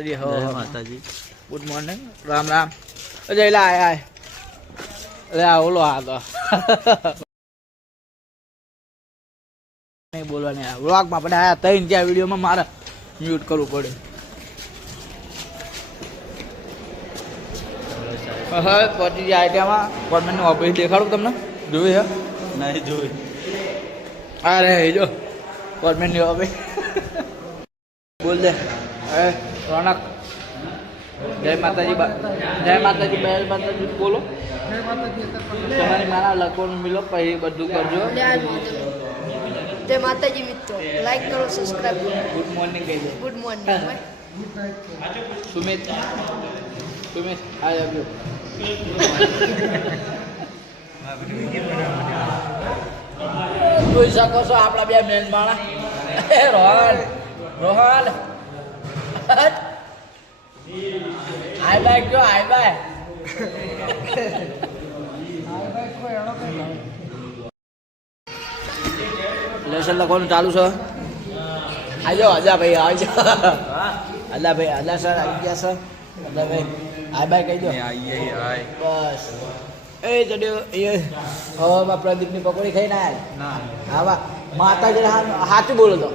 માતાજી હો જય માતાજી. Good morning Ram Ram. Ajay લા આય અરે આ ઓલો આ તો. નહીં બોલવાની આ વ્લોગમાં પણ આયા તઈને ત્યાં વિડીયોમાં મારે મ્યુટ કરવું પડે. હવે પહોંચી જાય આઈટીઆમાં ગવર્મેન્ટનું ઓફિસ દેખાડું તમને. જોયું હે નહીં જોયું. અરે જો ગવર્મેન્ટની ઓફિસ બોલ દે. હે રોનક. જય માતાજી જય માતાજી બેલ માતાજી બોલો. તમારી મારા લખવાનું મિલો પછી બધું કરજો. જય માતાજી. મિત્રો. લાઈક કરો સબસ્ક્રાઇબ કરો. ગુડ મોર્નિંગ કહી દો ગુડ મોર્નિંગ સુમિત. સુમિત આ આવ્યો જોઈ શકો છો આપણા બે મેન માણા એ રોહન. રોહન. આઈ બાય કયો હાય બાય. લેસન લખવાનું ચાલુ છે. આજો આજા ભાઈ આવજો અલ્લા ભાઈ અલ્લા સર આવી ગયા સર. અલ્લા ભાઈ આઈ બાય કહી દો. બસ. એ જડ્યો એ હવામાં પ્રદીપની પકોડી ખાઈને આયા. હા માતા માતાજી હાથું બોલો તો.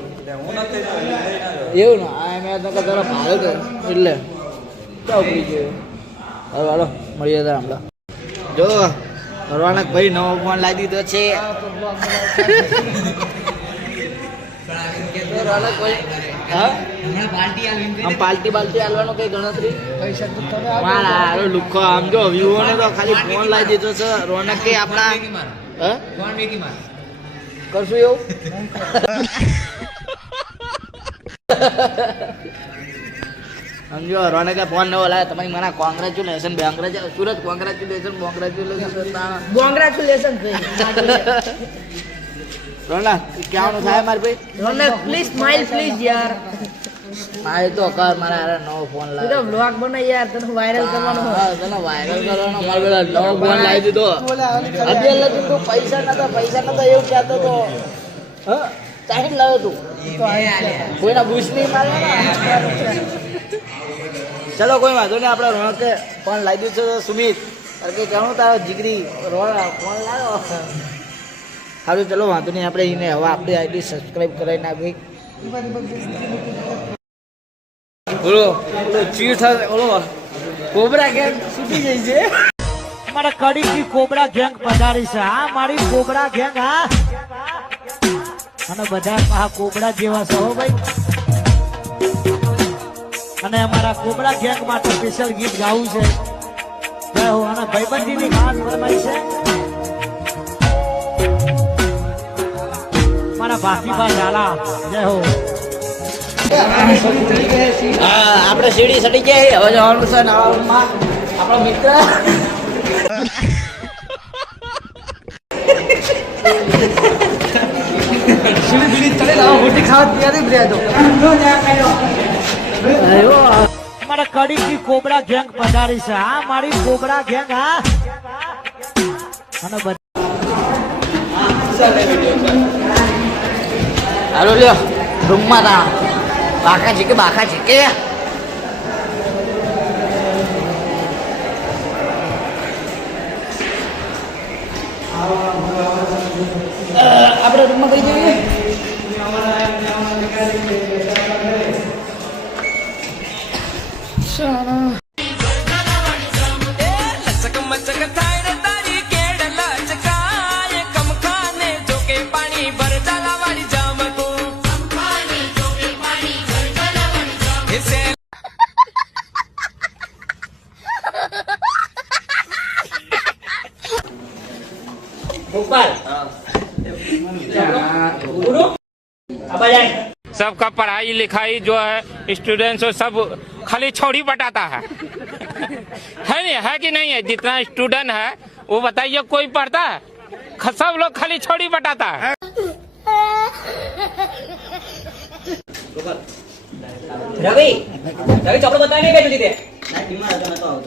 એવું ને મેં તો જરા ભાડે એટલે. ગયું. હવે હાલો મળીએ તાર હમણાં. જો રોનક ભાઈ નવો ફોન લાવી દીધો છે. રોનક ભાઈ આમ પાલટી બાલટી હાલવાનો કઈ ગણતરી? લુખો આમ જો વ્યૂઓને તો ખાલી ફોન લાવી દીધો છે. રોનક કે આપણા હા? કરશું એવું? સમજો રોનકે ફોન નવો લાવ્યો તમારી મને કોંગ્રેચ્યુલેશન બેંગ્રેજ સુરત કોંગ્રેચ્યુલેશન કોંગ્રેચ્યુલેશન કોંગ્રેચ્યુલેશન રોના ક્યાંનું થાય મારે ભાઈ? રોના પ્લીઝ સ્માઈલ પ્લીઝ યાર. હા તો કર મારા અરે નવો ફોન લાવ તો બ્લોગ બનાય યાર તને વાયરલ કરવાનો હા, તને વાયરલ કરવાનો મારે પેલા નવો ફોન લાવી દીધો. અબે લગી તું પૈસા નતા પૈસા નતા એવું કહેતો તો. હા ચાહીને લાવ્યો તું. કોઈના બુશ નહીં મારે ચલો, કોઈ વાંધો નહીં, આપણે રોણકે ફોન લાવી દીધો છે સુમિત, કારણ કે ઘણું તારો જીગરી રોણ ફોન લાવ્યો સારું ચલો, વાંધો નહીં, આપણે એને હવે આપણી આઈડી સબસ્ક્રાઈબ કરાવી નાખી બોલો ચીર થાય બોલો કોબરા કેમ છૂટી જાય છે. મારા કડી થી કોબરા ગેંગ પધારી છે. હા, મારી કોબરા ગેંગ હા. અને બધા કોબરા જેવા છે, ભાઈ. અને અમારા કોબરા ગેંગ માટે સ્પેશિયલ ગીત ગાવું છે. જય હો અને ભાઈબંધી ની ખાસ ફરમાઈ છે. મારા ભાતીબા ઝાલા. જય હો. આપણે સીડી સડી ગયા હવે જવાનું છે નવા રૂમમાં આપણો મિત્ર. મારા કડી થી કોબરા ગેંગ પધારી છે. હા મારી કોબરા ગેંગ હા. હાલો લ્યો. રૂમમાં તા. બાકા છે કે બાકા છે કે આપણે રૂમમાં કઈ જઈએ? सबका पढ़ाई लिखाई जो है स्टूडेंट्स सब खाली छोड़ी बटाता है। है नहीं है कि नहीं है? जितना स्टूडेंट है वो बताइए कोई पढ़ता है? सब लोग खाली छोड़ी बटाता है। रवि रवि चॉकलेट बता नहीं बेटी दे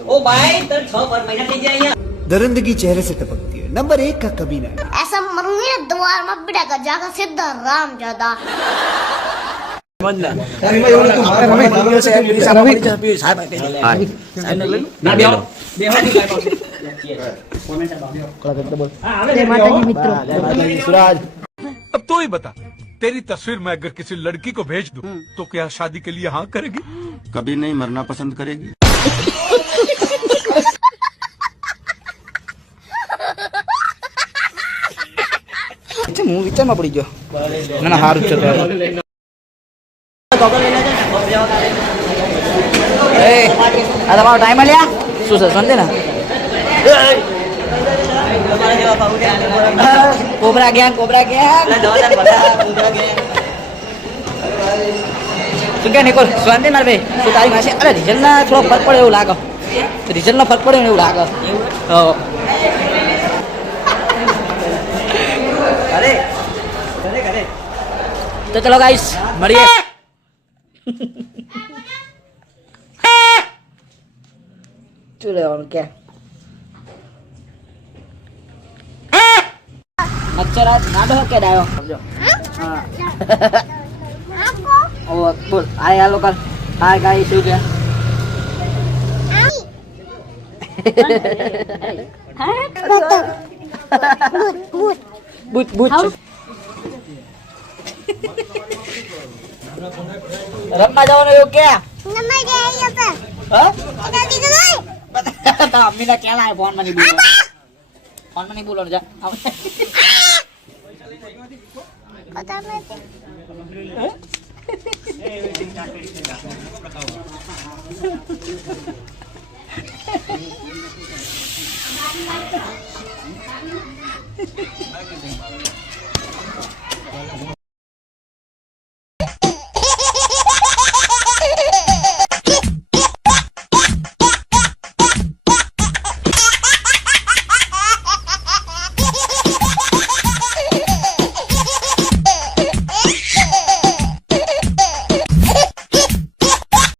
ओ भाई तर 6 पर महीना दरिंदगी चेहरे से टपकती है नंबर एक का कबीना है। ऐसा मरूँगी ना मत कर जाकर सीधा राम अब तो ही बता तेरी तस्वीर मैं अगर किसी लड़की को भेज दूँ तो क्या शादी के लिए हाँ करेगी? कभी नहीं मरना पसंद करेगी। હું વિચારમાં પડી ગયો. ના ના સારું છે આ તમારો ટાઈમ લ્યા? શું છે સમજે ને? Cobra gang cobra gang. શું કે નિકોલ, શાંતિ મારે ભાઈ? શું તારી પાસે અરે રિઝલ્ટના થોડો ફરક પડે એવું લાગે. રિઝલ્ટનો ફરક પડે એવું લાગે. તો ચલો ગાઈસ મળીએ શું લેવાનું કે મચ્છર નાડો કે ડાયો સમજો હા ઓ બોલ આ આ લોકો આ ગાઈ શું કે બૂટ બૂટ રમવા જવાનો એવું કે? મમ્મી ના કેલા ફોનમાં નહીં બોલો. ફોનમાં નહીં બોલો જા.